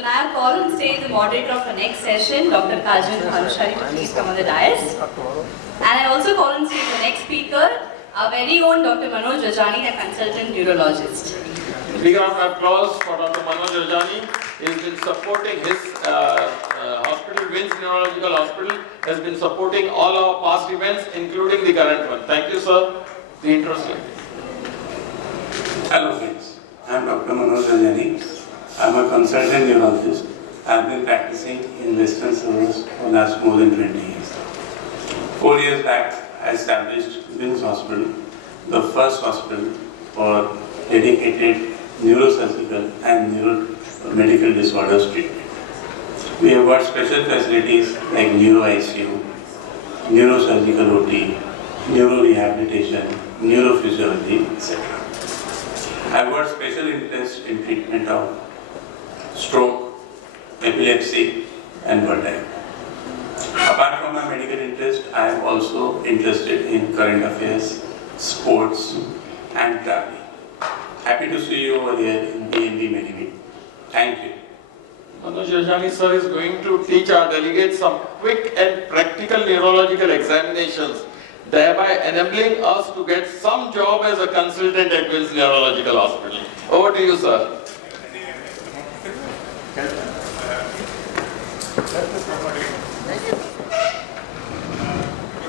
So now I call on stage the moderator of the next session, Dr. KHANVEL, to please come on the dais. And I also call on stage the next speaker, our very own Dr. Manoj, Rajani, the consultant neurologist. Big round of applause for Dr. Manoj Rajani. He's been supporting his hospital, WINS Neurological Hospital, has been supporting all our past events, including the current one. Thank you, sir. The interesting. Hello friends, I am Dr. Manoj Rajani. I am a consultant neurologist. I have been practicing in Western suburbs for last more than 20 years. 4 years back, I established WINS Hospital, the first hospital for dedicated neurosurgical and neuromedical disorders treatment. We have got special facilities like neuro ICU, neurosurgical OT, neuro rehabilitation, neurophysiology, etc. I have got special interest in treatment of stroke, epilepsy and vertigo. Apart from my medical interest, I am also interested in current affairs, sports and traveling. Happy to see you over here in MEDIMEET. Thank you. Manoj Rajani sir is going to teach our delegates some quick and practical neurological examinations, thereby enabling us to get some job as a consultant at WINS Neurological Hospital. Over to you, sir. Good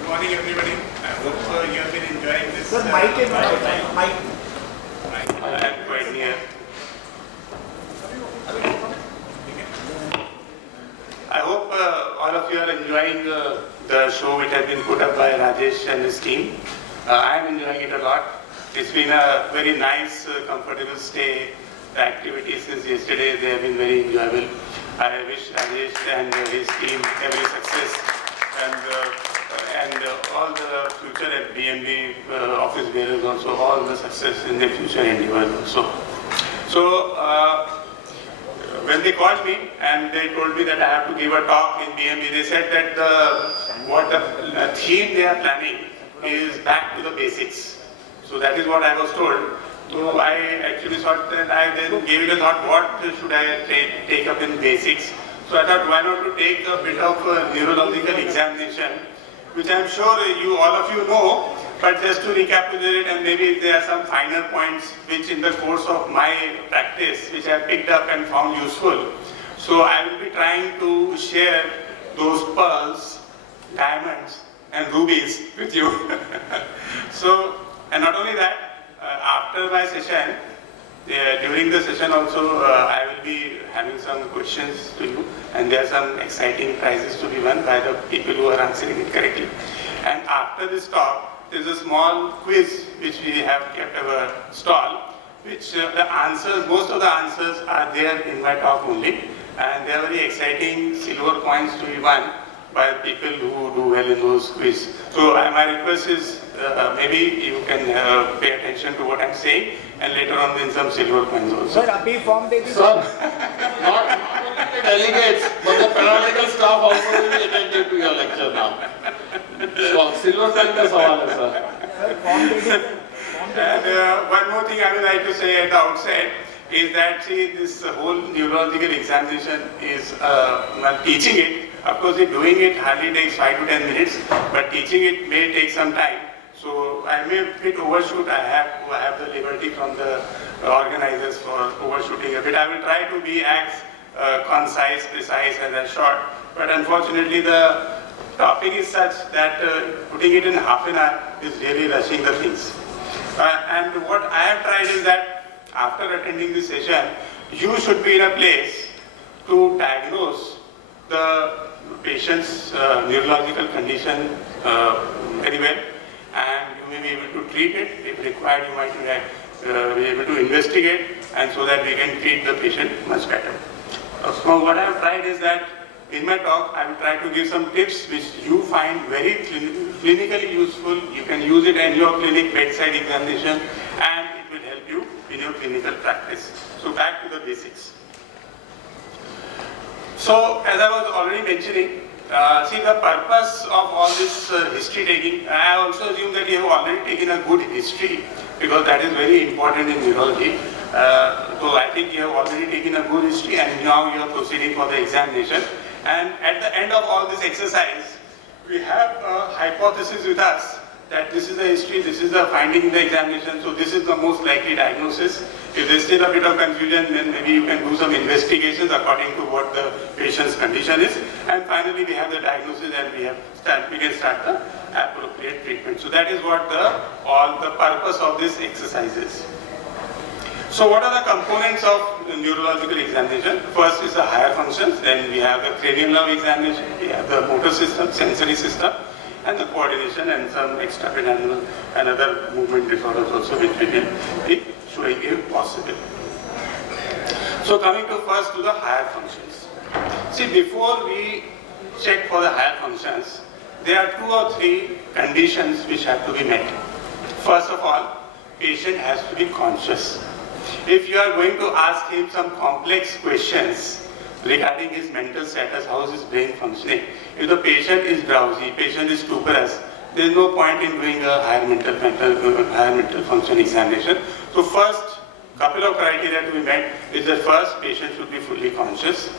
morning, everybody. I hope you have been enjoying this. Sir, mic. I am quite near. I hope all of you are enjoying the show which has been put up by Rajesh and his team. I am enjoying it a lot. It's been a very nice, comfortable stay. The activities since yesterday, they have been very enjoyable. I wish Rajesh and his team every success and all the future at BMB office bearers also, all the success in their future endeavors also. So, when they called me and they told me that I have to give a talk in BMB, they said that the theme they are planning is back to the basics. So that is what I was told. So I actually thought that I then gave it a thought, what should I take up in basics? So I thought, why not to take a bit of a neurological examination, which I'm sure all of you know, but just to recapitulate, and maybe there are some finer points which in the course of my practice, which I picked up and found useful. So I will be trying to share those pearls, diamonds and rubies with you. So, and not only that, after my session, during the session also, I will be having some questions to you, and there are some exciting prizes to be won by the people who are answering it correctly. And after this talk, there is a small quiz which we have kept our stall, which the answers, most of the answers are there in my talk only, and they are very exciting silver coins to be won by people who do well in those quiz. So my request is maybe you can pay attention to what I'm saying, and later on win some silver coins also. Sir, abhi form de Sir, not only the delegates, but the paramedical staff also will be attentive to your lecture now. So, silver coin ka sawal hai, sir. Sir, form de And one more thing I would like to say at the outset is that, see, this whole neurological examination is, teaching it, of course, doing it hardly takes 5 to 10 minutes, but teaching it may take some time. So I may a bit overshoot. I have the liberty from the organizers for overshooting a bit. I will try to be as concise, precise, and short. But unfortunately, the topic is such that putting it in half an hour is really rushing the things. And what I have tried is that after attending this session, you should be in a place to diagnose the patient's neurological condition very well, and you may be able to treat it. If required, you might be able to investigate, and so that we can treat the patient much better. So what I have tried is that in my talk, I will try to give some tips which you find very clinically useful. You can use it in your clinic bedside examination, and it will help you in your clinical practice. So back to the basics. So as I was already mentioning, see, the purpose of all this history taking, I also assume that you have already taken a good history because that is very important in neurology. So I think you have already taken a good history and now you are proceeding for the examination. And at the end of all this exercise, we have a hypothesis with us that this is the history, this is the finding in the examination, so this is the most likely diagnosis. If there's still a bit of confusion, then maybe you can do some investigations according to what the patient's condition is. And finally, we have the diagnosis and we can start the appropriate treatment. So that is what all the purpose of this exercise is. So what are the components of the neurological examination? First is the higher functions, then we have the cranial nerve examination, we have the motor system, sensory system, and the coordination and some extrapyramidal and other movement disorders also which we will be showing if possible. So coming to first to the higher functions. See, before we check for the higher functions, there are 2 or 3 conditions which have to be met. First of all, patient has to be conscious. If you are going to ask him some complex questions regarding his mental status, how is his brain functioning, if the patient is drowsy, patient is stuporous, there is no point in doing a higher mental function examination. So first couple of criteria to be met is that first patient should be fully conscious.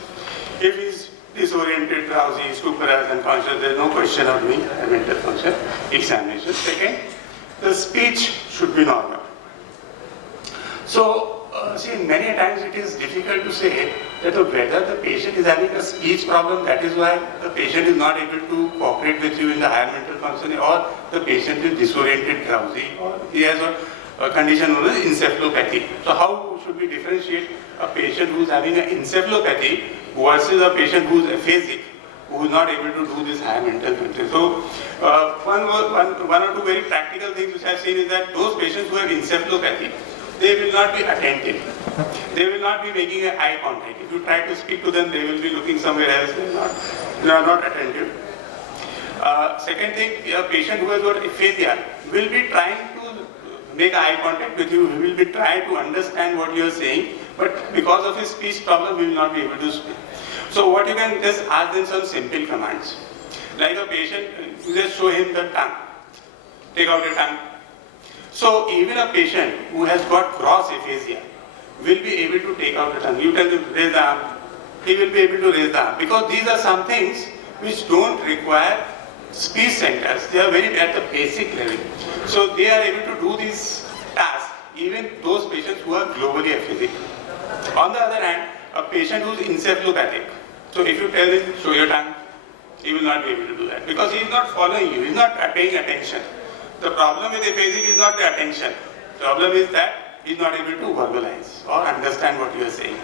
If he is disoriented, drowsy, stuporous, unconscious, there is no question of doing a mental function examination. Second, the speech should be normal. So, see, many times it is difficult to say that whether the patient is having a speech problem, that is why the patient is not able to cooperate with you in the higher mental functioning, or the patient is disoriented, drowsy, or he has a condition known as encephalopathy. So how should we differentiate a patient who is having an encephalopathy versus a patient who is aphasic, who is not able to do this higher mental functioning? So one or two very practical things which I have seen is that those patients who have encephalopathy, they will not be attentive. They will not be making an eye contact. If you try to speak to them, they will be looking somewhere else. They are not attentive. Second thing, a patient who has got aphasia will be trying to make eye contact with you. He will be trying to understand what you are saying, but because of his speech problem, he will not be able to speak. So what you can just ask them some simple commands. Like a patient, you just show him the tongue. Take out your tongue. So even a patient who has got gross aphasia will be able to take out the tongue. You tell him raise the arm, he will be able to raise the arm, because these are some things which don't require speech centers. They are very at the basic level. So they are able to do these tasks, even those patients who are globally aphasic. On the other hand, a patient who is encephalopathic, so if you tell him show your tongue, he will not be able to do that, because he is not following you, he is not paying attention. The problem with aphasic is not the attention. The problem is that he is not able to verbalize or understand what you are saying.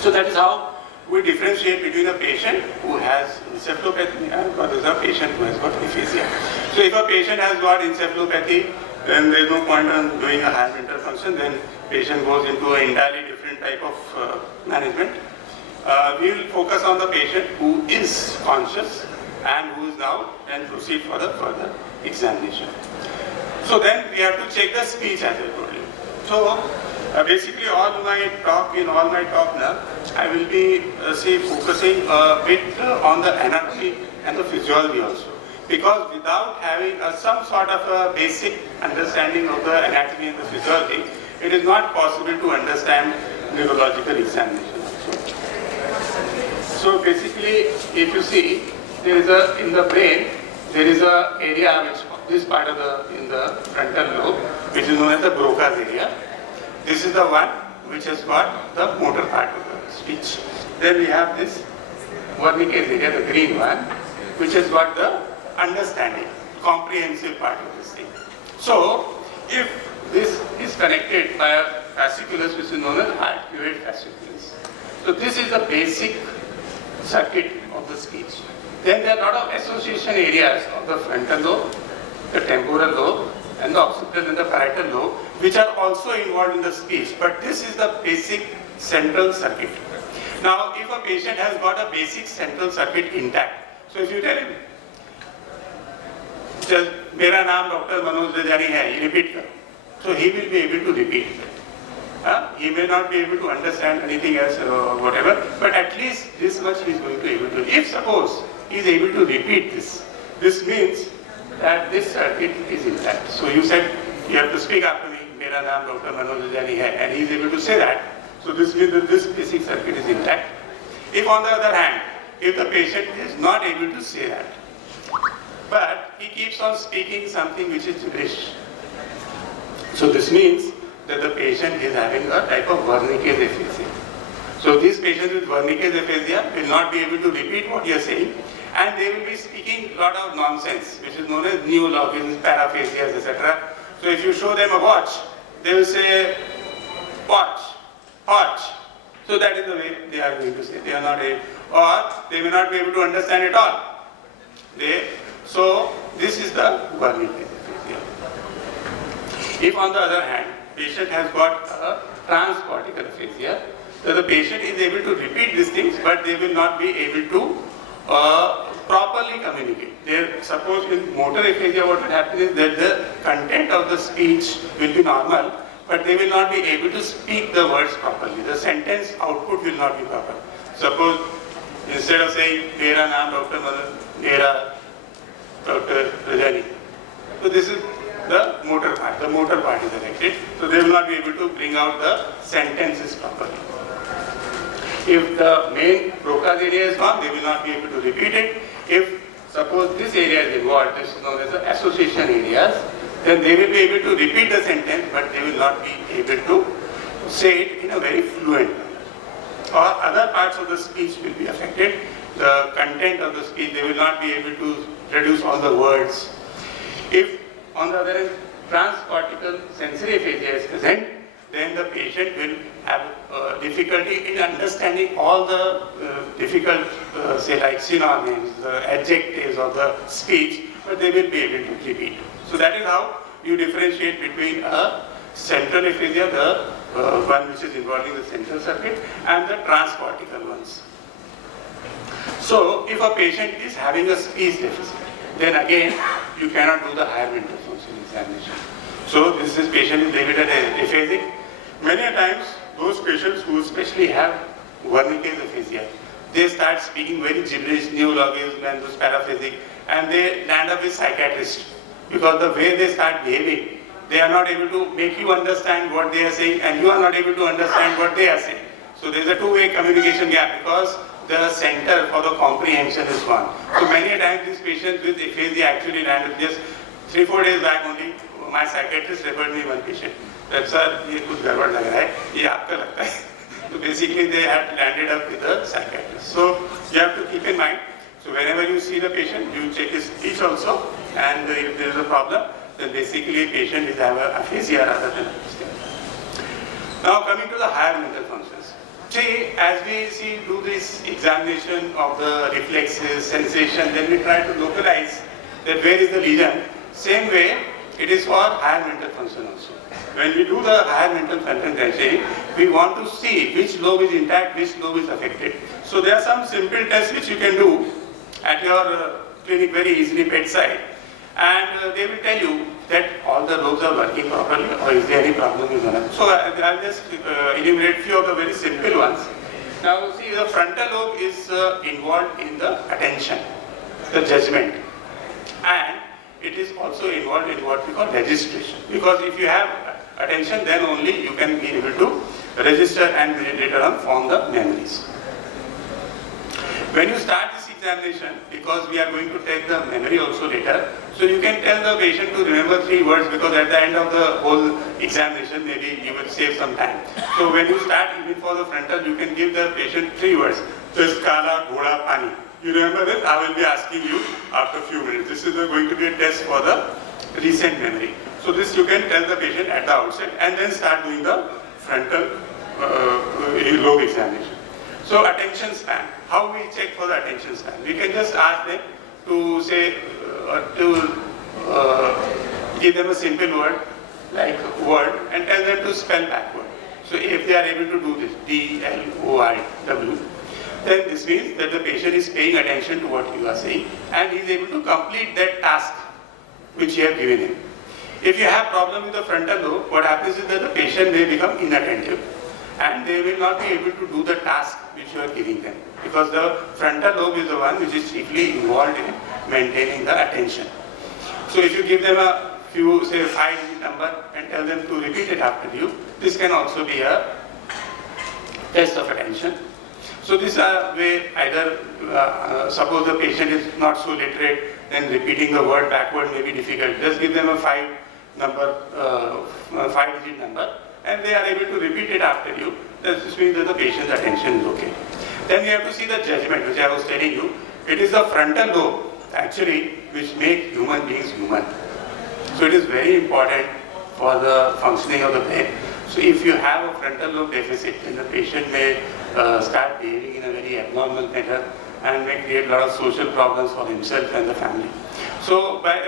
So that is how we differentiate between a patient who has encephalopathy and a patient who has got aphasia. So if a patient has got encephalopathy, then there is no point on doing a higher mental function, then patient goes into an entirely different type of management. We will focus on the patient who is conscious and who is now and proceed for the further examination. So then we have to check the speech, as I told you. So basically in all my talk now, I will be focusing a bit on the anatomy and the physiology also. Because without having some sort of a basic understanding of the anatomy and the physiology, it is not possible to understand neurological examination. So basically, if you see, there is in the brain, there is a area which this part of in the frontal lobe, which is known as the Broca's area. This is the one which has got the motor part of the speech. Then we have this Wernicke's area, the green one, which has got the understanding, comprehensive part of this thing. So if this is connected by a fasciculus which is known as arcuate fasciculus. So this is the basic circuit of the speech. Then there are a lot of association areas of the frontal lobe, the temporal lobe, and the occipital and the parietal lobe, which are also involved in the speech. But this is the basic central circuit. Now, if a patient has got a basic central circuit intact, so if you tell him, just मेरा नाम doctor Manoj Rajani है, you repeat it. So he will be able to repeat it. He may not be able to understand anything else or whatever, but at least this much he is going to be able to. If suppose he is able to repeat this, this means that this circuit is intact. So you said you have to speak after me, मेरा नाम Dr. Manoj Rajani है, and he is able to say that. So this means that this basic circuit is intact. If on the other hand, if the patient is not able to say that, but he keeps on speaking something which is gibberish, so this means that the patient is having a type of Wernicke's aphasia. So these patients with Wernicke's aphasia will not be able to repeat what you are saying, and they will be speaking a lot of nonsense, which is known as neologisms, paraphasias, etc. So if you show them a watch, they will say watch, watch. So that is the way they are going to say. They are not able, or they may not be able to understand at all. So this is the Wernicke's aphasia. If on the other hand, patient has got a transcortical aphasia, so the patient is able to repeat these things, but they will not be able to properly communicate. Suppose in motor aphasia, what will happen is that the content of the speech will be normal, but they will not be able to speak the words properly. The sentence output will not be proper. Suppose instead of saying, "Mera naam Dr. Manoj, mera Dr. Rajani," so this is the motor part. The motor part is affected, so they will not be able to bring out the sentences properly. If the main Broca's area is gone, they will not be able to repeat it. If suppose this area is involved, this is known as the association areas, then they will be able to repeat the sentence, but they will not be able to say it in a very fluent manner. Or other parts of the speech will be affected. The content of the speech, they will not be able to produce all the words. If on the other hand, transcortical sensory aphasia is present, then the patient will have difficulty in understanding all the difficult, say like synonyms, the adjectives of the speech, but they will be able to repeat. So that is how you differentiate between a central aphasia, the one which is involving the central circuit, and the transcortical ones. So if a patient is having a speech deficit, then again you cannot do the higher mental function examination. So this patient is labeled as aphasic. Many times those patients who especially have Wernicke's aphasia, they start speaking very gibberish, neologisms and those paraphasic, and they land up with psychiatrists because the way they start behaving, they are not able to make you understand what they are saying, and you are not able to understand what they are saying. So there is a two-way communication gap because the center for the comprehension is gone. So many times these patients with aphasia actually land up. Just 3-4 days back only, my psychiatrist referred me one patient. That sir, ये कुछ गड़बड़ लग रहा है, ये आपका लगता है. So basically they had landed up with a psychiatrist. So you have to keep in mind. So whenever you see the patient, you check his speech also, and if there is a problem, then basically patient is having aphasia rather than aphasia. Now coming to the higher mental functions. See, as we do this examination of the reflexes, sensation, then we try to localize that where is the lesion. Same way, it is for higher mental function also. When we do the higher mental function testing, we want to see which lobe is intact, which lobe is affected. So there are some simple tests which you can do at your clinic very easily bedside, and they will tell you that all the lobes are working properly or is there any problem with one. So I'll just enumerate few of the very simple ones. Now see, the frontal lobe is involved in the attention, the judgment, and it is also involved in what we call registration. Because if you have attention, then only you can be able to register and later on form the memories. When you start this examination, because we are going to take the memory also later, so you can tell the patient to remember 3 words, because at the end of the whole examination, maybe you will save some time. So when you start even for the frontal, you can give the patient 3 words. Just kala, ghoda, pani. You remember that? I will be asking you after a few minutes. This is going to be a test for the recent memory. So this you can tell the patient at the outset and then start doing the frontal lobe examination. So attention span. How we check for the attention span? We can just ask them to say, give them a simple word, like word, and tell them to spell backward. So if they are able to do this, D-L-O-I-W, then this means that the patient is paying attention to what you are saying and he is able to complete that task which you have given him. If you have problem with the frontal lobe, what happens is that the patient may become inattentive and they will not be able to do the task which you are giving them, because the frontal lobe is the one which is chiefly involved in maintaining the attention. So if you give them a if you say 5-digit number and tell them to repeat it after you, this can also be a test of attention. So this is a way either, suppose the patient is not so literate, then repeating the word backward may be difficult. Just give them a 5-digit number, and they are able to repeat it after you. That means that the patient's attention is okay. Then we have to see the judgment, which I was telling you. It is the frontal lobe, actually, which makes human beings human. So it is very important for the functioning of the brain. So if you have a frontal lobe deficit, then the patient may start behaving in a very abnormal manner and may create a lot of social problems for himself and the family. So by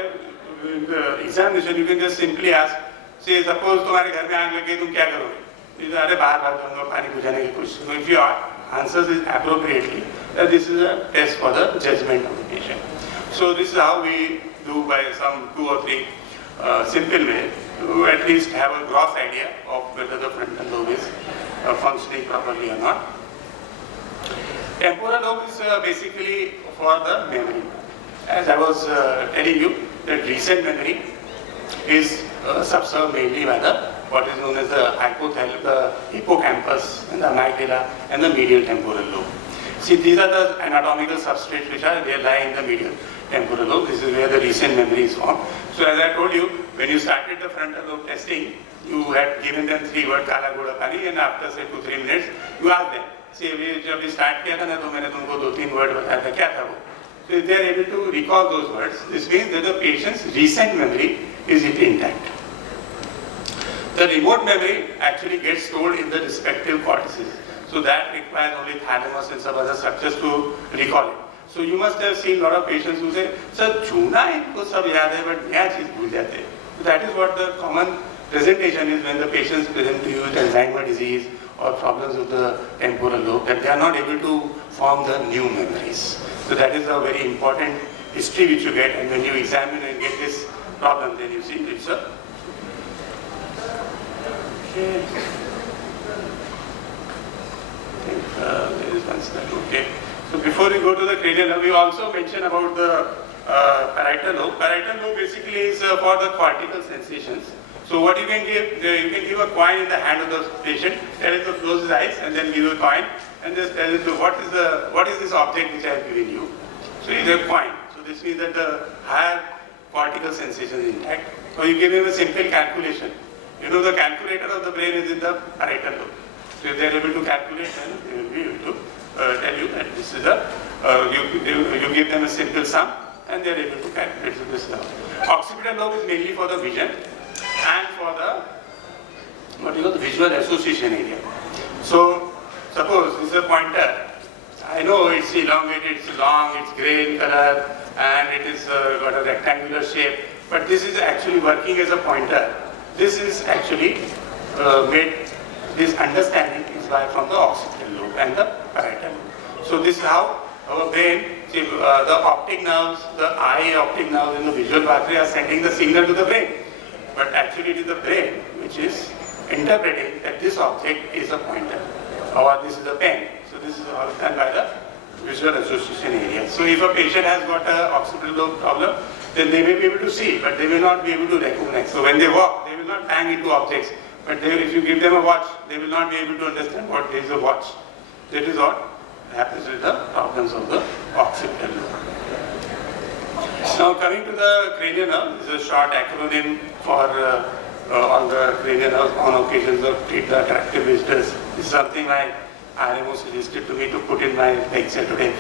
the examination, you can just simply ask, say, suppose तुम्हारे घर में आग लगे, तुम क्या करोगे? अरे बाहर जाऊंगा पानी बुझाने की कोशिश. So if your answers it appropriately, this is a test for the judgment of the patient. So this is how we do by some 2 or 3 simple ways to at least have a gross idea of whether the frontal lobe is functioning properly or not. Temporal lobe is basically for the memory. As I was telling you, that recent memory is subserved mainly by the what is known as the hypothalamus, the hippocampus, and the amygdala, and the medial temporal lobe. See, these are the anatomical substrates which are they lie in the medial temporal lobe. This is where the recent memory is formed. So as I told you, when you started the frontal lobe testing, you had given them 3 words, kala goda pani, and after say 2-3 minutes, you asked them, see, जब we start किया था ना, तो मैंने तुमको 2-3 words बताया था, क्या था वो? So if they are able to recall those words, this means that the patient's recent memory is intact. The remote memory actually gets stored in the respective cortices. So that requires only thalamus and some other structures to recall it. So you must have seen a lot of patients who say, "Sir, juna inko sab yaad hai, but naya cheez bhul jate hain." That is what the common presentation is when the patients present to you with Alzheimer's disease or problems with the temporal lobe, that they are not able to form the new memories. So that is a very important history which you get, and when you examine and get this problem, then you see it's a okay. There is one slide. Okay. So before we go to the cranial lobe, we also mention about the parietal lobe. Parietal lobe basically is for the cortical sensations. So what you can give a coin in the hand of the patient, tell it to close his eyes, and then give a coin, and just tell it to what is this object which I have given you. So it's a coin. So this means that the higher cortical sensation is intact. Or you give him a simple calculation. You know the calculator of the brain is in the parietal lobe. So if they are able to calculate, then they will be able to tell you that this is you give them a simple sum and they are able to calculate this level. Occipital lobe is mainly for the vision and for the the visual association area. So suppose this is a pointer. I know it's elongated, it's long, it's grey in color, and it is got a rectangular shape, but this is actually working as a pointer. This is actually this understanding is from the occipital lobe and the parietal lobe. So this is how our brain, see, the optic nerves, the eye optic nerves and the visual pathway are sending the signal to the brain. But actually it is the brain which is interpreting that this object is a pointer or this is a pen. So this is all done by the visual association area. So if a patient has got an occipital lobe problem, then they may be able to see, but they will not be able to recognize. So when they walk, they will not bang into objects. But if you give them a watch, they will not be able to understand what is a watch. That is what happens with the problems of the occipital lobe. Now coming to the cranial nerve, this is a short acronym for all the cranial nerves on occasions of treat the attractive visitors. This is something my RMO suggested to me to put in my lecture today.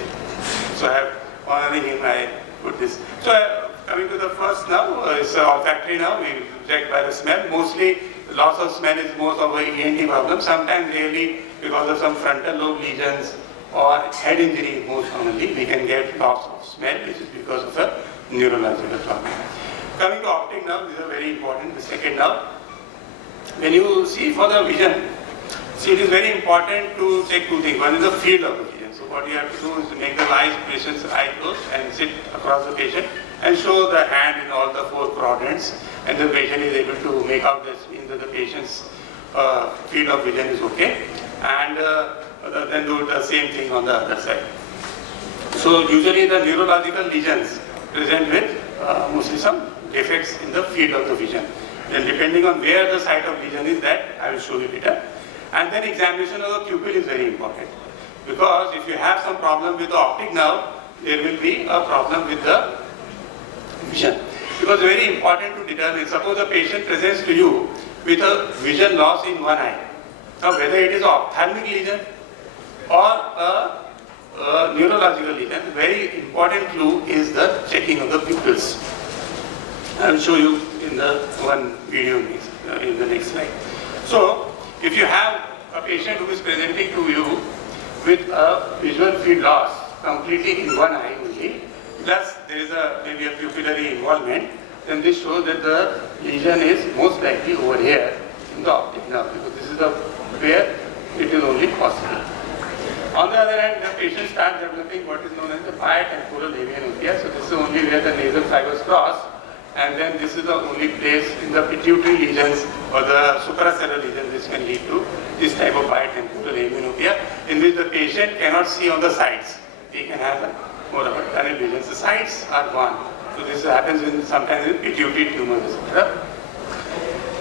So I have honoring him, I put this. So coming to the first nerve, it's olfactory nerve. We check by the smell. Mostly loss of smell is most of a ENT problem. Sometimes really because of some frontal lobe lesions or head injury, most commonly we can get loss of smell, which is because of a neurological problem. Coming to optic nerve, these are very important. The second nerve. When you see for the vision, see it is very important to check 2 things. One is the field of the vision. So what you have to do is to make the patient's eye closed and sit across the patient and show the hand in all the 4 quadrants, and the patient is able to make out this means that the patient's field of vision is okay, and then do the same thing on the other side. So usually the neurological lesions present with mostly some defects in the field of the vision. Then depending on where the site of lesion is, that I will show you later. And then examination of the pupil is very important, because if you have some problem with the optic nerve, there will be a problem with the vision. Because very important to determine, suppose a patient presents to you with a vision loss in one eye. Now whether it is an ophthalmic lesion or a neurological lesion, very important clue is the checking of the pupils. I will show you in the one video in the next slide. So if you have a patient who is presenting to you with a visual field loss completely in one eye only, plus there is maybe a pupillary involvement, then this shows that the lesion is most likely over here in the optic nerve, because this is where it is only possible. On the other hand, the patient starts developing what is known as the bitemporal avianuria. So this is only where the nasal fibers cross, and then this is the only place in the pituitary lesions or the suprasellar lesions which can lead to this type of bitemporal avianuria, in which the patient cannot see on the sides. He can have more of a tunnel vision. The sides are gone. So this happens sometimes in pituitary tumors, etc.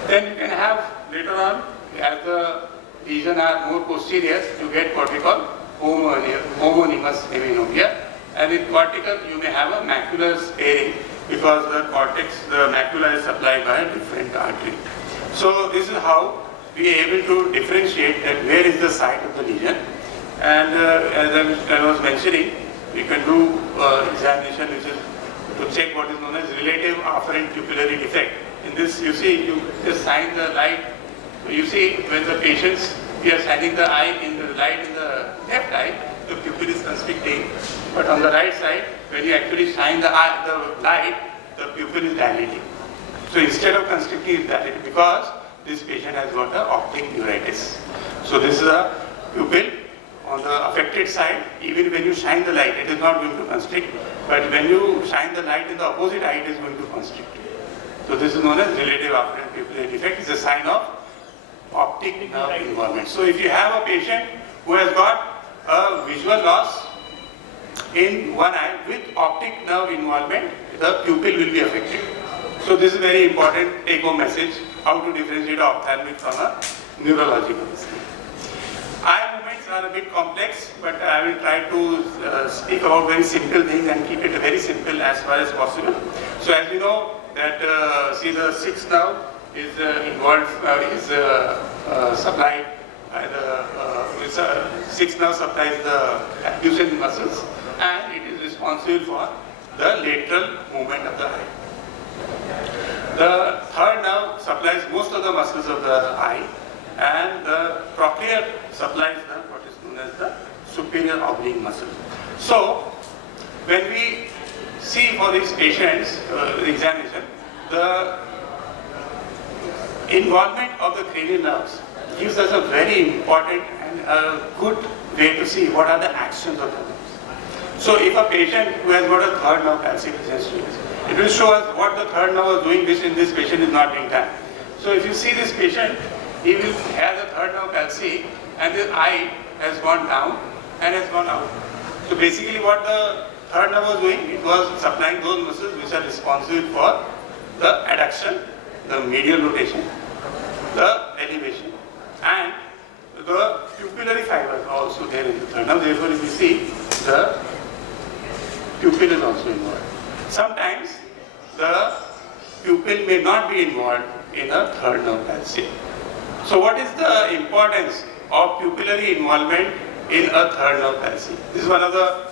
Then you can have later on, as the lesions are more posterior, you get what we call homonymous avianuria. And in cortical, you may have a macular sparing, because the cortex, the macula is supplied by a different artery. So this is how we are able to differentiate that where is the site of the lesion. And as I was mentioning, we can do examination which is to check what is known as relative afferent pupillary defect. In this, you see, you just shine the light. You see, when the patients, we are shining the eye in the light in the left eye, the pupil is constricting. But on the right side, when you actually shine the light, the pupil is dilating. So instead of constricting, it's dilating, because this patient has got an optic neuritis. So this is a pupil on the affected side. Even when you shine the light, it is not going to constrict. But when you shine the light in the opposite eye, it is going to constrict. So this is known as relative afferent pupillary defect. It's a sign of optic nerve involvement. So if you have a patient who has got a visual loss in one eye with optic nerve involvement, the pupil will be affected. So this is very important take-home message, how to differentiate ophthalmic from a neurological mistake. Eye movements are a bit complex, but I will try to speak about very simple things and keep it very simple as far as possible. So as you know that see, the sixth nerve is involved, supplied by the sixth nerve supplies the abducens muscles, and it is responsible for the lateral movement of the eye. The third nerve supplies most of the muscles of the eye, and the proclear supplies what is known as the superior oblique muscle. So when we see for these patients examination, the involvement of the cranial nerves gives us a very important and a good way to see what are the actions of the nerves. So if a patient who has got a third nerve palsy presents to us, it will show us what the third nerve was doing, which in this patient is not being done. So if you see this patient, he will have a third nerve palsy and his eye has gone down and has gone out. So basically what the third nerve was doing, it was supplying those muscles which are responsible for the adduction, the medial rotation, the elevation, and the pupillary fibers are also there in the third nerve. Therefore, if you see, the pupil is also involved. Sometimes the pupil may not be involved in a third nerve palsy. So what is the importance of pupillary involvement in a third nerve palsy? This is one of the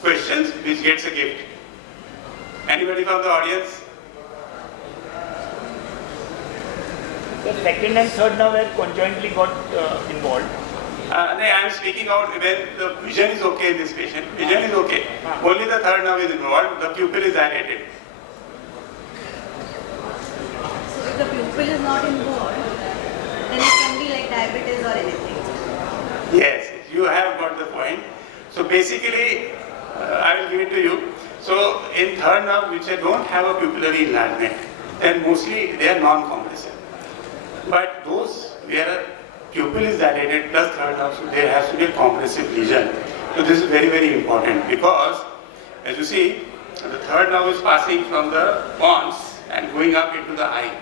questions which gets a gift. Anybody from the audience? The second and third nerve have conjointly got involved. I am speaking out when the vision is okay in this patient. Vision is okay. Only the third nerve is involved. The pupil is dilated. So if the pupil is not involved, then it can be like diabetes or anything. Yes, you have got the point. So basically, I will give it to you. So in third nerve, which don't have a pupillary enlargement, then mostly they are non-compressive. But those where a pupil is dilated plus third nerve, so there has to be a compressive lesion. So this is very, very important, because as you see, the third nerve is passing from the pons and going up into the eye.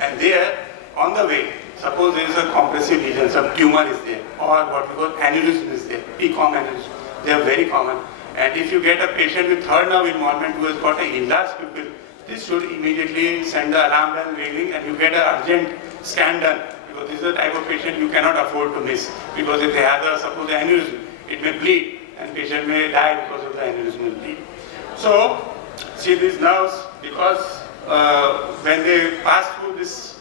And there, on the way, suppose there is a compressive lesion, some tumor is there, or what we call aneurysm is there, PCOM aneurysm. They are very common. And if you get a patient with third nerve involvement who has got an enlarged pupil, this should immediately send the alarm bell ringing and you get an urgent scan done. Because this is the type of patient you cannot afford to miss. Because if they have, suppose the aneurysm, it may bleed and patient may die because of the aneurysmal bleed. So, see these nerves, because when they pass through this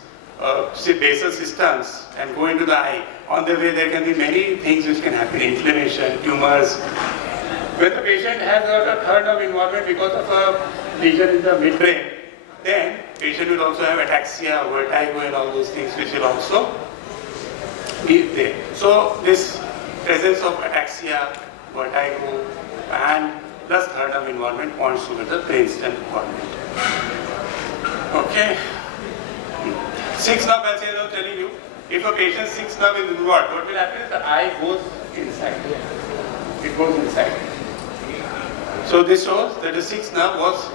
basal systems and go into the eye, on the way there can be many things which can happen, inflammation, tumors. When the patient has a third nerve involvement because of a lesion in the midbrain, then patient will also have ataxia, vertigo and all those things which will also be there. So this presence of ataxia, vertigo and plus third nerve involvement points towards the brainstem involvement. Okay. Sixth nerve palsy, as I was telling you, if a patient's sixth nerve is involved, what will happen is the eye goes inside. It goes inside. So this shows that the sixth nerve was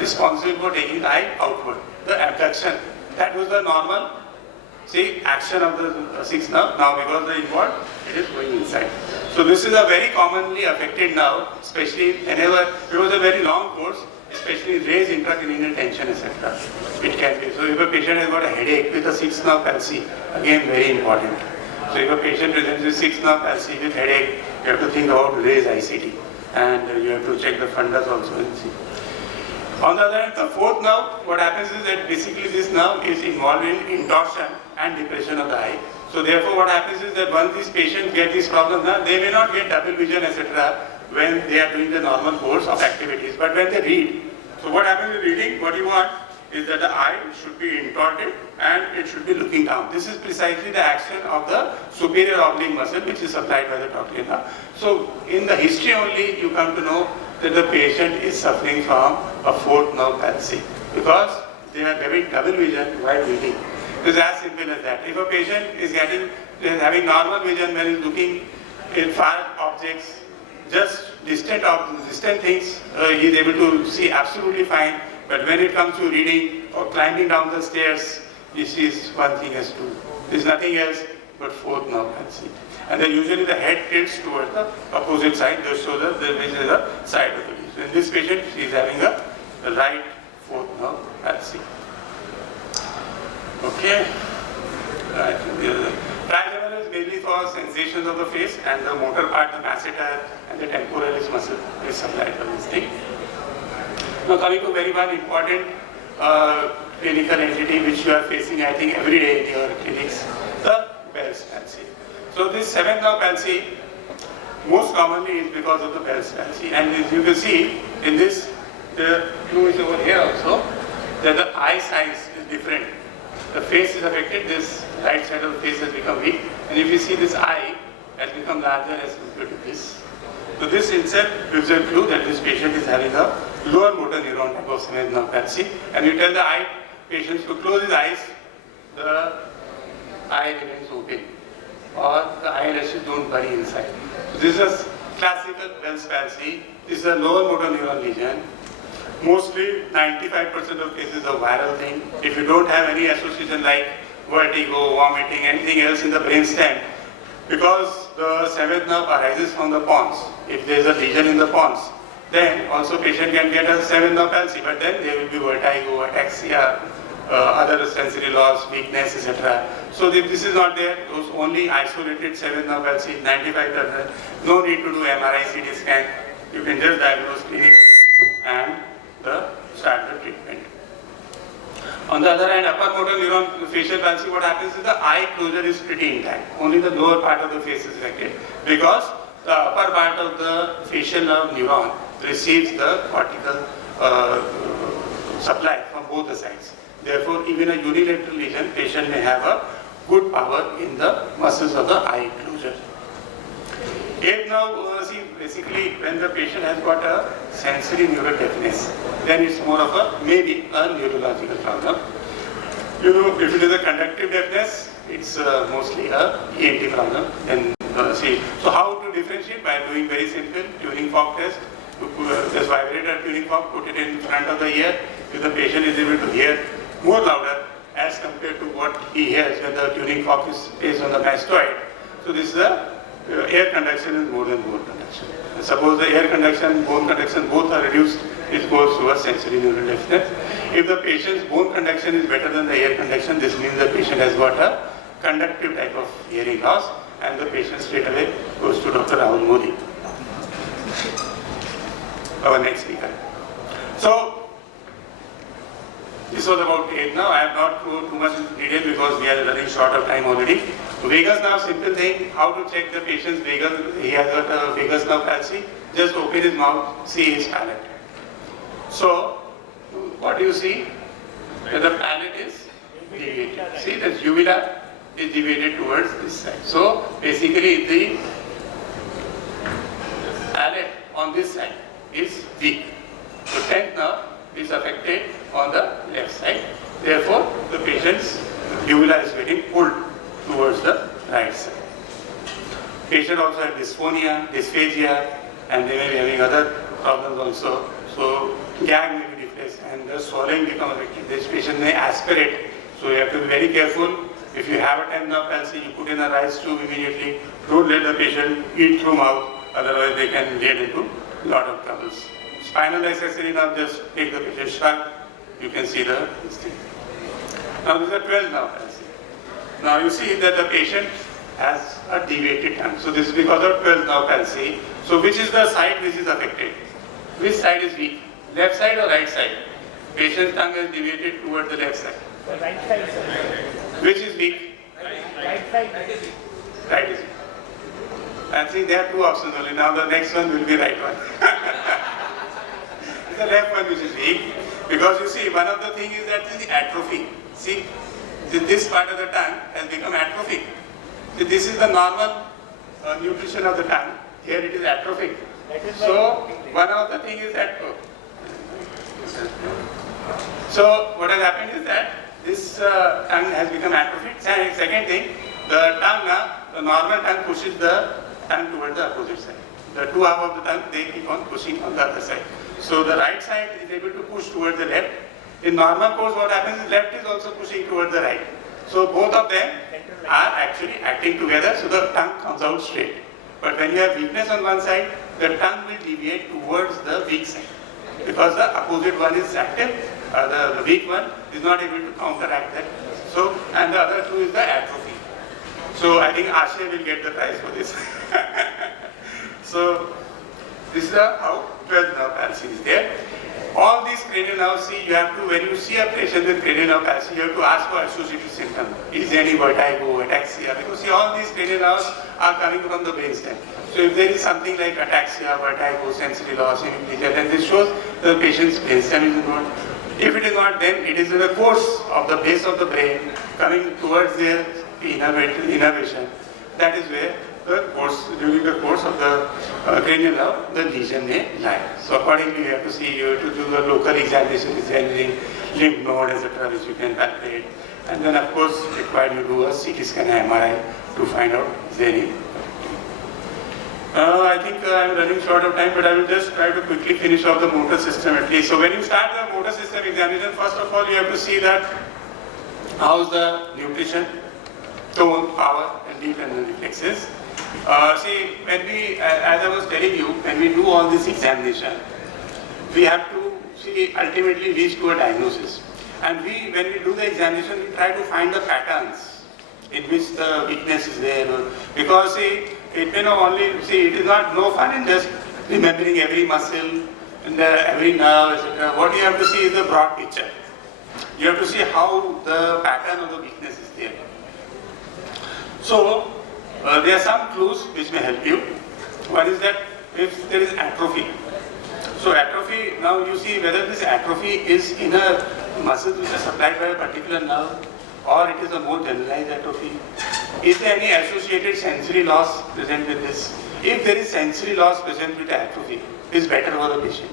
responsible for taking the eye outward. The abduction, that was the normal, see, action of the sixth nerve. Now because they involved, it is going inside. So this is a very commonly affected nerve, especially whenever, because a very long course, especially raised intracranial tension, etc. It can be. So if a patient has got a headache with a sixth nerve palsy, again very important. So if a patient presents with sixth nerve palsy with headache, you have to think about raised ICT. And you have to check the fundus also and see. On the other hand, the fourth nerve, what happens is that basically this nerve is involved in intorsion and depression of the eye. So therefore what happens is that once these patients get these problems, they may not get double vision, etc. when they are doing the normal course of activities, but when they read. So what happens with reading, what you want is that the eye should be intorted and it should be looking down. This is precisely the action of the superior oblique muscle which is supplied by the trochlea. So in the history only you come to know that the patient is suffering from a fourth nerve palsy because they are having double vision while reading. It is as simple as that. If a patient is having normal vision when he is looking in far objects, just distant things, he is able to see absolutely fine. But when it comes to reading or climbing down the stairs, he sees one thing as two. There is nothing else but fourth nerve palsy. And then usually the head tilts towards the opposite side, just so that there is a side of the leaf. So in this patient, she is having a right fourth nerve palsy. Okay. Trigeminal is mainly for sensations of the face, and the motor part, the masseter and the temporalis muscle is supplied for this thing. Now coming to very one important clinical entity which you are facing, I think, every day in your clinics, the Bell's palsy. So this seventh nerve palsy most commonly is because of the Bell's palsy, and as you can see in this, the clue is over here also, that the eye size is different. The face is affected, this right side of the face has become weak, and if you see this eye has become larger as compared to this. So this itself gives a clue that this patient is having a lower motor neuron type of seventh nerve palsy, and you tell the eye patients to close his eyes, the eye remains open, or the eyelashes don't bury inside. So this is classical Bell's palsy. This is a lower motor neuron lesion. Mostly 95% of cases a viral thing. If you don't have any association like vertigo, vomiting, anything else in the brainstem, because the seventh nerve arises from the pons. If there is a lesion in the pons, then also patient can get a seventh nerve palsy, but then there will be vertigo, ataxia, other sensory loss, weakness, etc. So if this is not there, those only isolated seventh nerve palsy, 95%, no need to do MRI, CT scan. You can just diagnose clinically and start the treatment. On the other hand, upper motor neuron facial palsy, what happens is the eye closure is pretty intact. Only the lower part of the face is affected because the upper part of the facial nerve neuron receives the cortical supply from both the sides. Therefore, even a unilateral lesion, patient may have a good power in the muscles of the eye closure. Eighth nerve, see, basically when the patient has got a sensory neural deafness, then it's more of a, maybe a neurological problem. You know, if it is a conductive deafness, it's mostly a ENT problem. Then see, so how to differentiate? By doing very simple tuning fork test. Just vibrate a tuning fork, put it in front of the ear, if the patient is able to hear more louder as compared to what he hears when the tuning fork is placed on the mastoid. So this is the air conduction is more than bone conduction. Suppose the air conduction, bone conduction both are reduced, it goes towards sensory neural deafness. If the patient's bone conduction is better than the air conduction, this means the patient has got a conductive type of hearing loss, and the patient straight away goes to Dr. Rahul Modi, our next speaker. So, this was about it now. I have not gone too much into detail because we are running short of time already. Vagus nerve, simple thing, how to check the patient's vagus, he has got a vagus nerve palsy, just open his mouth, see his palate. So, what do you see? That the palate is deviated. See, the uvula is deviated towards this side. So, basically the palate on this side is weak. So, 10th nerve is affected on the left side. Therefore, the patient's uvula is getting pulled towards the right side. Patient also has dysphonia, dysphagia, and they may be having other problems also. So, gag may be defaced and the swallowing becomes affected. This patient may aspirate. So, you have to be very careful. If you have a 10th nerve palsy, you put in a rice tube immediately. Don't let the patient eat through mouth, otherwise they can get into a lot of troubles. Spinal accessory nerve, just take the patient shrug. You can see this thing. Now, this is a 12th nerve palsy. Now, you see that the patient has a deviated tongue. So, this is because of 12th nerve palsy. So, which is the side which is affected? Which side is weak? Left side or right side? Patient's tongue is deviated towards the left side. The right side, sir. Which is weak? Right side. Right is weak. And see, there are two options only. Now, the next one will be right one. The left one which is weak. Because you see, one of the things is that the atrophy. See, this part of the tongue has become atrophic. See, this is the normal nutrition of the tongue. Here it is atrophic. So, one of the things is that, so what has happened is that this tongue has become atrophic. Second thing, the tongue now, the normal tongue pushes the tongue towards the opposite side. The two halves of the tongue, they keep on pushing on the other side. So the right side is able to push towards the left. In normal course, what happens is left is also pushing towards the right. So both of them are actually acting together, so the tongue comes out straight. But when you have weakness on one side, the tongue will deviate towards the weak side. Because the opposite one is active, the weak one is not able to counteract that. So, and the other two is the atrophy. So I think Ashay will get the prize for this. So, this is how 12th nerve palsy is there. All these cranial nerves, see, you have to, when you see a patient with cranial nerve palsy, you have to ask for associated symptoms. Is there any vertigo, ataxia? Because see, all these cranial nerves are coming from the brainstem. So if there is something like ataxia, vertigo, sensory loss, hemiplegia, then this shows the patient's brainstem is involved. If it is not, then it is in the course of the base of the brain coming towards their innervation. That is where during the course of the cranial nerve, the lesion may lie. So accordingly, you have to see, you have to do the local examination, examining lymph node, etc., which you can palpate. And then, of course, required you do a CT scan and MRI to find out is there any. I think I'm running short of time, but I will just try to quickly finish off the motor system at least. So when you start the motor system examination, first of all, you have to see that how's the nutrition, tone, power, and deep and reflexes. See, when we, as I was telling you, when we do all this examination, we have to see, ultimately reach to a diagnosis. And when we do the examination, we try to find the patterns in which the weakness is there. Because see, it may not only, see, it is not no fun in just remembering every muscle and every nerve, etc. What you have to see is the broad picture. You have to see how the pattern of the weakness is there. So, there are some clues which may help you. One is that if there is atrophy. So atrophy, now you see whether this atrophy is in a muscle which is supplied by a particular nerve, or it is a more generalized atrophy. Is there any associated sensory loss present with this? If there is sensory loss present with atrophy, it is better for the patient.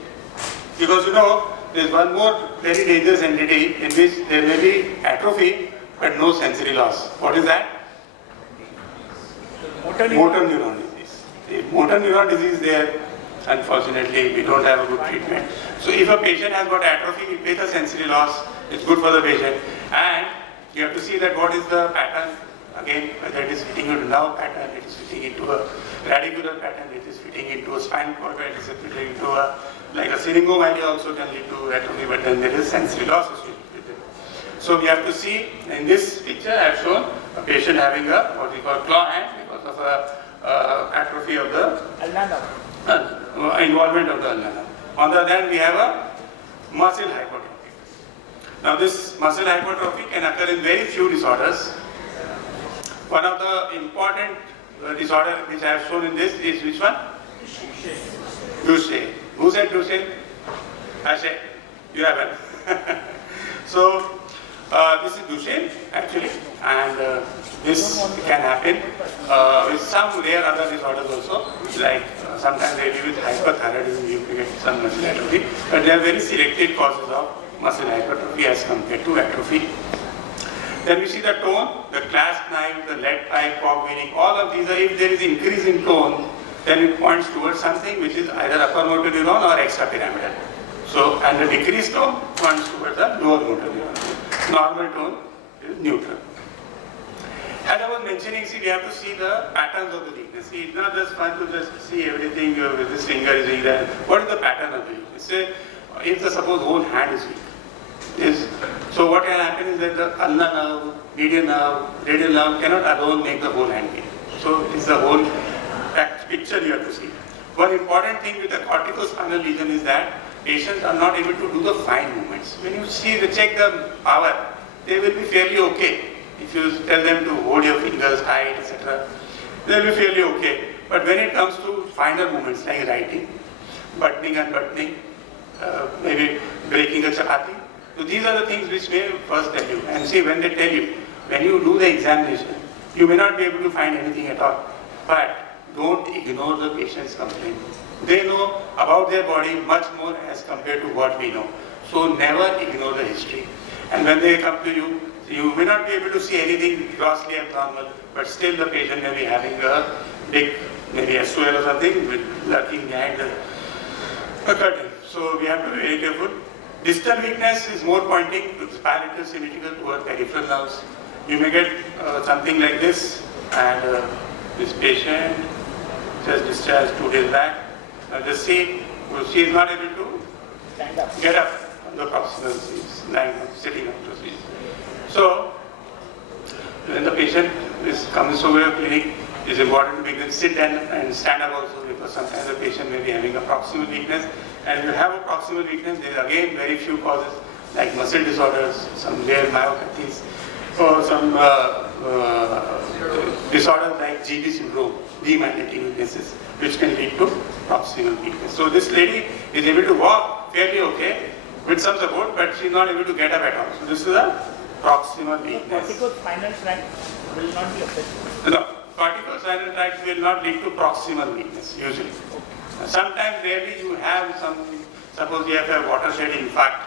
Because you know, there is one more very dangerous entity in which there may be atrophy but no sensory loss. What is that? Motor neuron disease. If motor neuron disease is there, unfortunately we don't have a good treatment. So if a patient has got atrophy with a sensory loss, it's good for the patient. And you have to see that what is the pattern, again, whether it is fitting into nerve pattern, it is fitting into a radicular pattern, it is fitting into a spinal cord, it is fitting into a, like a syringomyelia also can lead to atrophy, but then there is sensory loss associated with it. So we have to see, in this picture I have shown a patient having a, what we call claw hand because of a atrophy of the involvement of the ulnar nerve. On the other hand, we have a muscle hypertrophy. Now this muscle hypertrophy can occur in very few disorders. One of the important disorder which I have shown in this is which one? Duchenne. Who said Duchenne? I said, you haven't. So this is Duchenne actually, and this can happen with some rare other disorders also, like sometimes they live with hyperthyroidism, you can get some muscle atrophy, but they are very selected causes of muscle hypertrophy as compared to atrophy. Then we see the tone, the clasp knife, the lead pipe, fog weaning, all of these are, if there is increase in tone, then it points towards something which is either upper motor neuron or extrapyramidal. So, and the decreased tone points towards the lower motor neuron. Normal tone is neutral. As I was mentioning, see, we have to see the patterns of the weakness. See, it's not just fun to just see everything with this finger is weak. What is the pattern of the weakness? Say, if the suppose whole hand is weak. So what can happen is that the ulnar nerve, median nerve, radial nerve cannot alone make the whole hand weak. So it's the whole picture you have to see. One important thing with the corticospinal lesion is that patients are not able to do the fine movements. When you see the check the power, they will be fairly okay. If you tell them to hold your fingers tight, etc., they will be fairly okay. But when it comes to finer movements like writing, buttoning, unbuttoning, maybe breaking a chapati, so these are the things which may first tell you. And see, when they tell you, when you do the examination, you may not be able to find anything at all. But don't ignore the patient's complaint. They know about their body much more as compared to what we know. So never ignore the history. And when they come to you, you may not be able to see anything grossly abnormal, but still the patient may be having a big, maybe a swell or something with lurking behind the curtain. So we have to be very careful. Distal weakness is more pointing to the palatal symmetrical toward peripheral nerves. You may get something like this, and this patient just discharged 2 days back. Just see, she is not able to get up on the proximal, she's lying, sitting up. So, when the patient comes over to clinic, it's important to make them sit and stand up also, because sometimes the patient may be having a proximal weakness. And if you have a proximal weakness, there are again very few causes like muscle disorders, some rare myopathies, or some disorders like GB syndrome, demagnetic weaknesses, which can lead to proximal weakness. So this lady is able to walk fairly okay with some support, but she's not able to get up at all. So this is a proximal weakness. Corticospinal tract will not be affected. No, corticospinal tract will not lead to proximal weakness usually. Sometimes rarely you have something, suppose you have a watershed infarct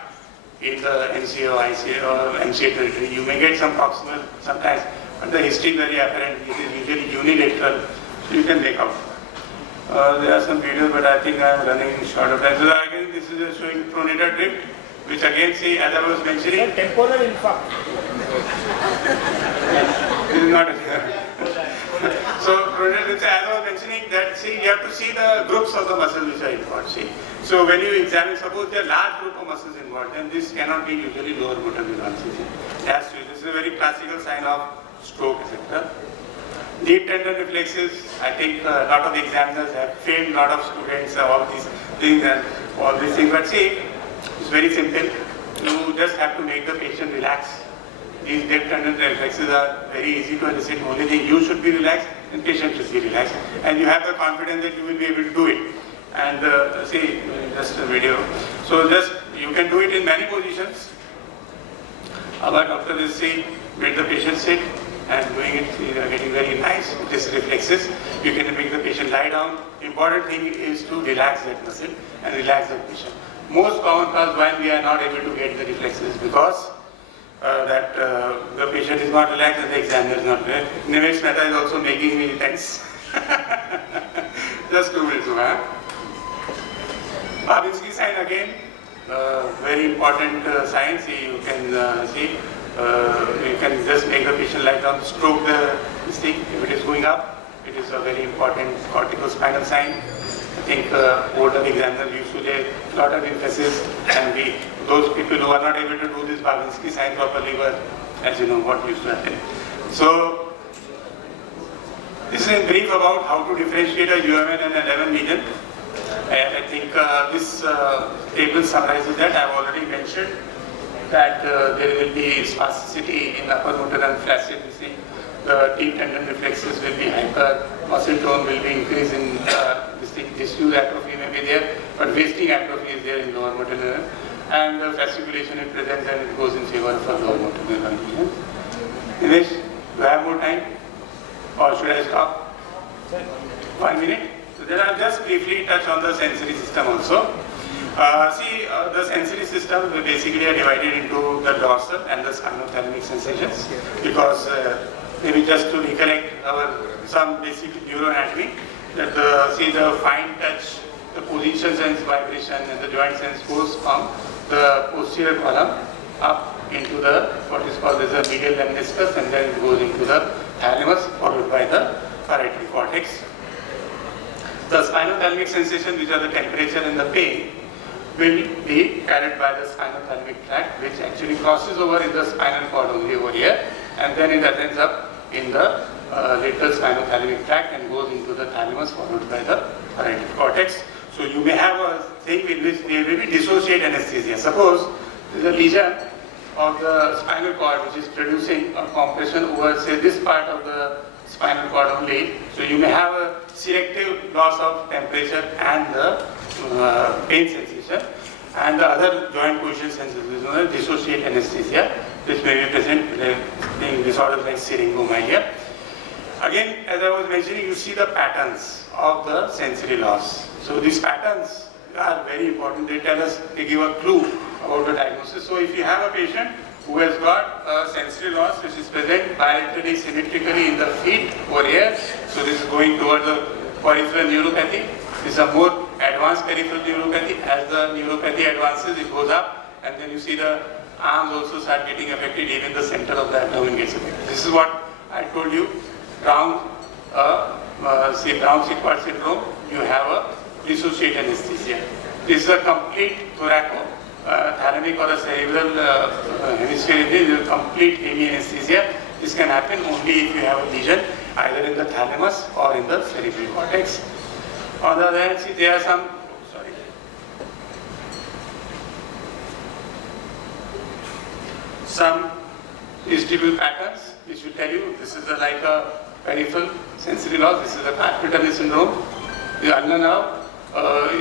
in the NCA or ICA or MCA territory, you may get some proximal sometimes, but the history is very apparent. It is usually unilateral, so you can make out. There are some videos, but I think I am running short of time. So again, this is showing pronator drift, which again, see, as I was mentioning, temporal infarct. This is not so pronator drift, as I was mentioning, that see, you have to see the groups of the muscles which are involved. See, so when you examine, suppose there are large group of muscles involved, then this cannot be usually lower motor neurons. This is a very classical sign of stroke, etc. Deep tendon reflexes, I think a lot of examiners have failed a lot of students, all these things and all these things. But see, it's very simple. You just have to make the patient relax. These deep tendon reflexes are very easy to elicit. Only thing, you should be relaxed and patient should be relaxed. And you have the confidence that you will be able to do it. And see, just a video. So just, you can do it in many positions. Our doctor will say, make the patient sit, and doing it, getting very nice with these reflexes. You can make the patient lie down. Important thing is to relax that muscle and relax that patient. Most common cause why we are not able to get the reflexes because the patient is not relaxed and the examiner is not relaxed. Nimesh Mehta is also making me tense. Just 2 minutes, huh? Babinski sign again, very important sign. See, you can see, you can just make the patient lie down, stroke this thing. If it is going up, it is a very important corticospinal sign. I think older examiners used to get a lot of emphasis, and those people who are not able to do this Babinski sign properly were, as you know, what used to happen. So, this is in brief about how to differentiate a UMN and a lemon lesion. And I think this table summarizes that. I have already mentioned that there will be spasticity in upper motor and flaccid. The deep tendon reflexes will be hyper, muscle tone will be increased in this thing. Disuse atrophy may be there, but wasting atrophy is there in lower motor neuron. And the fasciculation is present and it goes in favor of a lower motor neuron lesion. Dinesh, do I have more time? Or should I stop? 1 minute? So then I'll just briefly touch on the sensory system also. The sensory system basically are divided into the dorsal and the spinothalamic sensations, because maybe just to recollect some basic neuroanatomy, that the fine touch, the position sense vibration and the joint sense goes from the posterior column up into the what is called as the medial lemniscus, and then it goes into the thalamus followed by the parietal cortex. The spinothalamic sensation, which are the temperature and the pain, will be carried by the spinothalamic tract, which actually crosses over in the spinal cord only over here, and then it ends up in the lateral spinothalamic tract and goes into the thalamus followed by the parietal cortex. So you may have a thing in which there will be dissociate anesthesia. Suppose there is a lesion of the spinal cord which is producing a compression over, say, this part of the spinal cord only. So you may have a selective loss of temperature and the pain sensation, and the other joint position sensation is known as dissociate anesthesia, which may be present in disorders like syringomyelia. Again, as I was mentioning, you see the patterns of the sensory loss. So these patterns are very important. They tell us, they give a clue about the diagnosis. So if you have a patient who has got a sensory loss which is present bilaterally symmetrically in the feet over here, so this is going towards the peripheral neuropathy. This is a more advanced peripheral neuropathy. As the neuropathy advances, it goes up, and then you see the arms also start getting affected, even the center of the abdomen gets affected. This is what I told you. Brown Sequard syndrome, you have a dissociate anesthesia. This is a complete thoraco-thalamic or a cerebral hemisphere. This is a complete hemianesthesia. This can happen only if you have a lesion either in the thalamus or in the cerebral cortex. On the other hand, see, there are some vestibular patterns which will tell you this is like a peripheral sensory loss. This is a carpal tunnel syndrome. The ulnar nerve,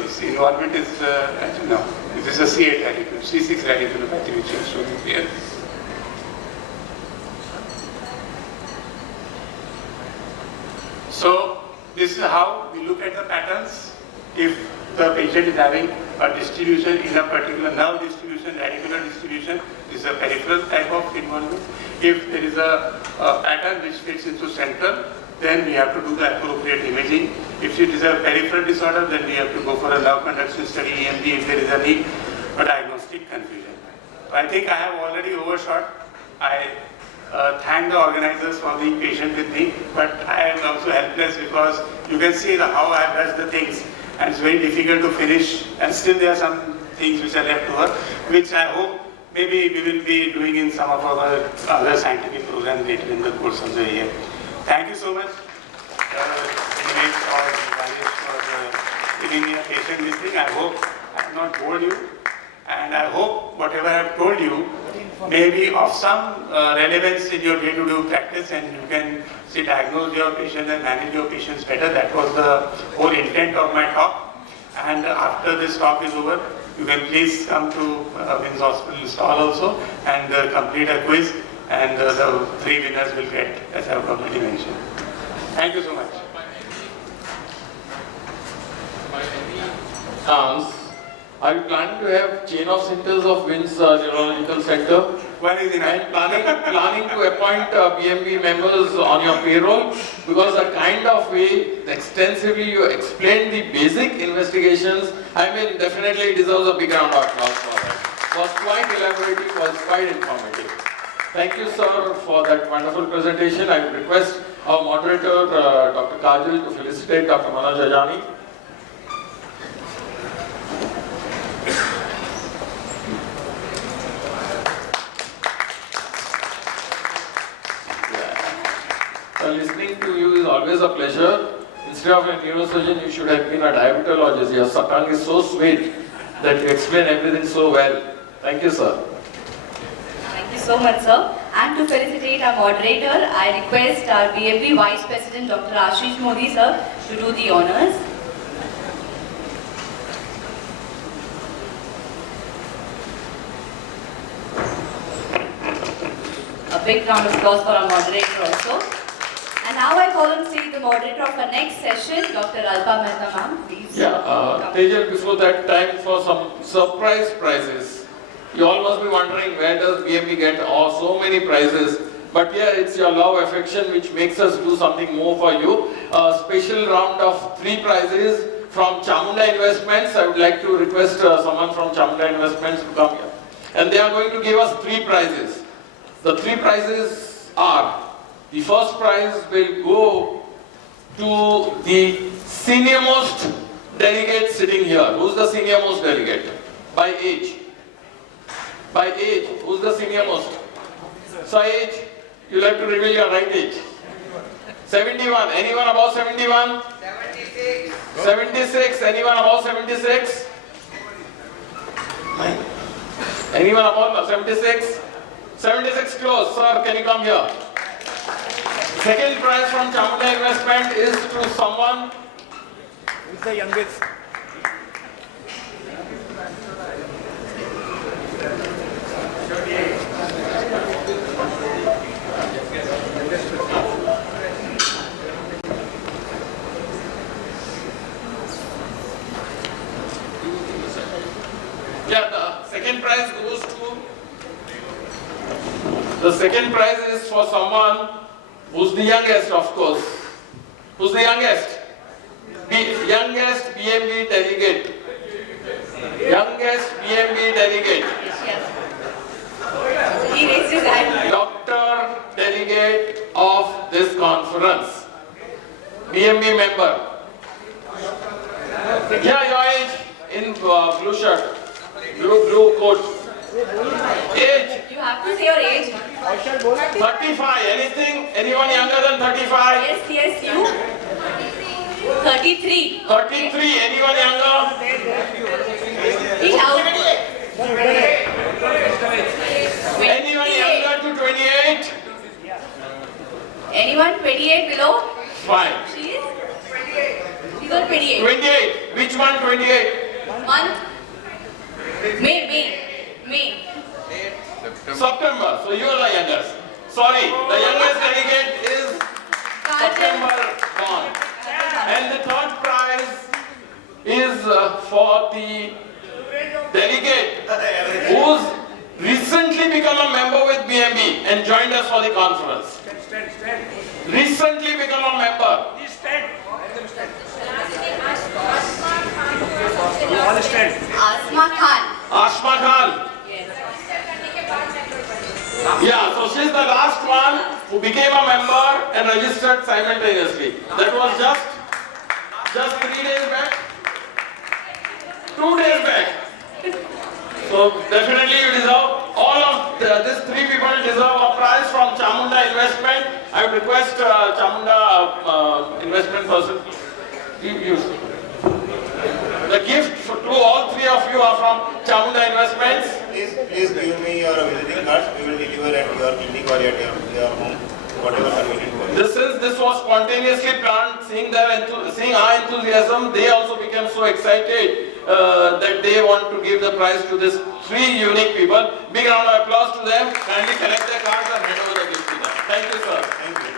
its involvement is, as you know, this is a C8 radical, C6 radiculopathy which is shown here. So this is how we look at the patterns. If the patient is having a distribution in a particular nerve distribution, radicular distribution, this is a peripheral type of involvement. If there is a pattern which fits into central, then we have to do the appropriate imaging. If it is a peripheral disorder, then we have to go for a nerve conduction study, EMG, if there is a need for diagnostic confusion. So I think I have already overshot. I thank the organizers for being patient with me, but I am also helpless because you can see how I have rushed the things, and it's very difficult to finish, and still there are some things which are left over, which I hope maybe we will be doing in some of our other scientific programs later in the course of the year. Thank you so much, Manoj or Rajesh, for giving me a patient listening. I hope I have not bored you, and I hope whatever I have told you may be of some relevance in your day-to-day practice, and you can diagnose your patients and manage your patients better. That was the whole intent of my talk. And after this talk is over, you can please come to Men's Hospital stall also and complete a quiz, and the 3 winners will get, as I have already mentioned. Thank you so much. By any chance, are you planning to have chain of centers of Men's Neurological Center? One is enough. And planning to appoint BMB members on your payroll, because the kind of way extensively you explained the basic investigations, I mean, definitely deserves a big round of applause for that. It was quite elaborative, was quite informative. Thank you, sir, for that wonderful presentation. I would request our moderator, Dr. Kajal, to felicitate Dr. Manoj Rajani. Listening to you is always a pleasure. Instead of a neurosurgeon, you should have been a diabetologist. Your tongue is so sweet that you explain everything so well. Thank you, sir. Thank you so much, sir. And to felicitate our moderator, I request our BMB Vice President, Dr. Ashish Modi, sir, to do the honors. A big round of applause for our moderator also. And now I call on stage the moderator of our next session, Dr. Alpa Mehta, ma'am, please. Yeah, Tejal, before that, time for some surprise prizes. You all must be wondering, where does BMB get so many prizes? But yeah, it's your love, affection which makes us do something more for you. A special round of 3 prizes from Chamunda Investments. I would like to request someone from Chamunda Investments to come here. And they are going to give us 3 prizes. The 3 prizes are, the first prize will go to the senior most delegate sitting here. Who's the senior most delegate? By age. By age, who's the senior most? So age, you'll have to reveal your right age. 71, anyone above 71? 76. 76, anyone above 76? Anyone above 76? 76 close, sir, can you come here? Second prize from Chamunda Investment is to someone. Who's the youngest? Yeah, the second prize goes to. The second prize is for someone who's the youngest, of course. Who's the youngest? Youngest BMB delegate. Youngest BMB delegate. He raised his hand. Doctor delegate of this conference. BMB member. Yeah, your age in blue shirt. Blue coat. Age. You have to say your age. 35. Anyone younger than 35? Yes, you. 33. 33. Anyone younger? He out. Anyone younger to 28? Anyone 28 below? Fine. She is? She's on 28. 28. Which one 28? Month? May. September. So you are the youngest. Sorry, the youngest delegate is September born. And the third prize is for the delegate who's recently become a member with BMB and joined us for the conference. Recently become a member. Asma Khan. Yeah, so she's the last one who became a member and registered simultaneously. That was just 3 days back. 2 days back. So definitely you deserve, all of these 3 people deserve a prize from Chamunda Investment. I would request Chamunda investment person. The gift to all 3 of you are from Chamunda Investments. Please give me your visiting cards. We will deliver at your clinic or at your home, whatever convenient for you. Since this was spontaneously planned, seeing our enthusiasm, they also became so excited that they want to give the prize to these 3 unique people. Big round of applause to them. Kindly collect their cards and hand over the gift to them. Thank you, sir. Thank you.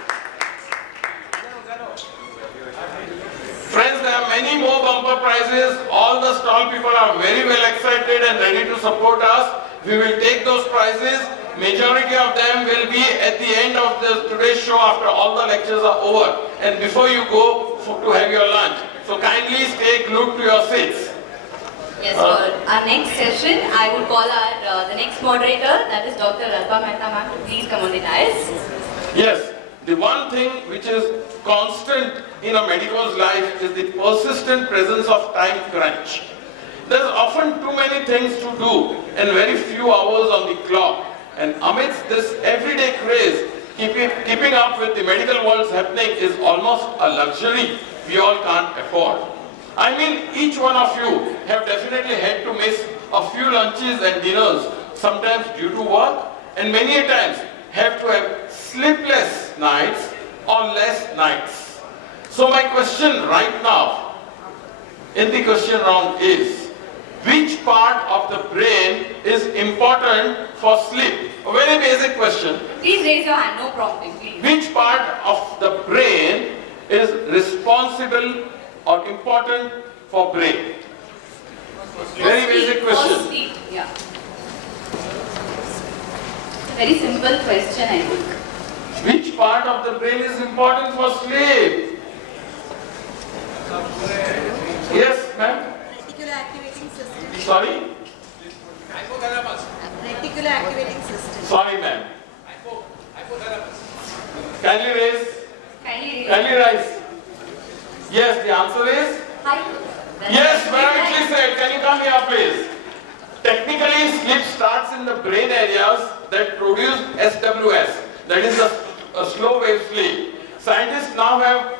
Friends, there are many more bumper prizes. All the stall people are very well excited and ready to support us. We will take those prizes. majority of them will be at the end of today's show after all the lectures are over and before you go to have your lunch. So kindly stay glued to your seats. Yes, for our next session, I would call our the next moderator, that is Dr. Radha Mehta ma'am, to please come on the dais. Yes, the one thing which is constant in a medico's life is the persistent presence of time crunch. There's often too many things to do and very few hours on the clock. And amidst this everyday craze, keeping up with the medical world's happening is almost a luxury we all can't afford. I mean, each one of you have definitely had to miss a few lunches and dinners, sometimes due to work, and many a times have to have sleepless nights or less nights. So my question right now in the question round is, which part of the brain is important for sleep? A very basic question. Please raise your hand, no prompting, please. Which part of the brain is responsible or important for brain? Very basic question. For sleep, yeah. Very simple question, I think. Which part of the brain is important for sleep? Yes, ma'am? Reticular activating system. Sorry? Reticular activating system. Sorry, ma'am. Kindly raise. Kindly Rise. Yes, the answer is? Yes, perfectly said. Can you come here, please? Technically, sleep starts in the brain areas that produce SWS, that is a slow wave sleep. Scientists now have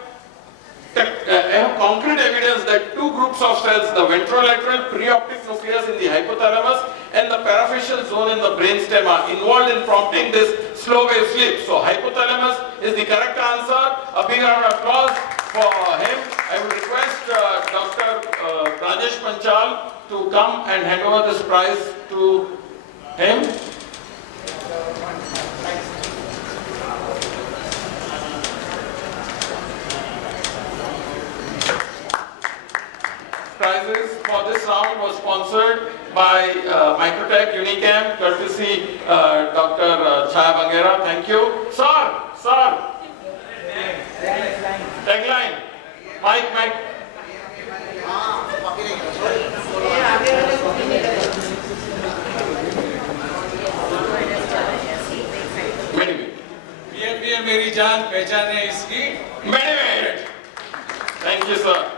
concrete evidence that two groups of cells, the ventrolateral preoptic nucleus in the hypothalamus and the parafacial zone in the brainstem, are involved in prompting this slow wave sleep. So hypothalamus is the correct answer. A big round of applause for him. I would request Dr. Rajesh Panchal to come and hand over this prize to him. Prizes for this round was sponsored by Microtech Unicam, courtesy Dr. Chaya Bangera. Thank you. Sir. Tagline. Mike. मेरी जान पहचाने इसकी MEDIMEET. Thank you, sir.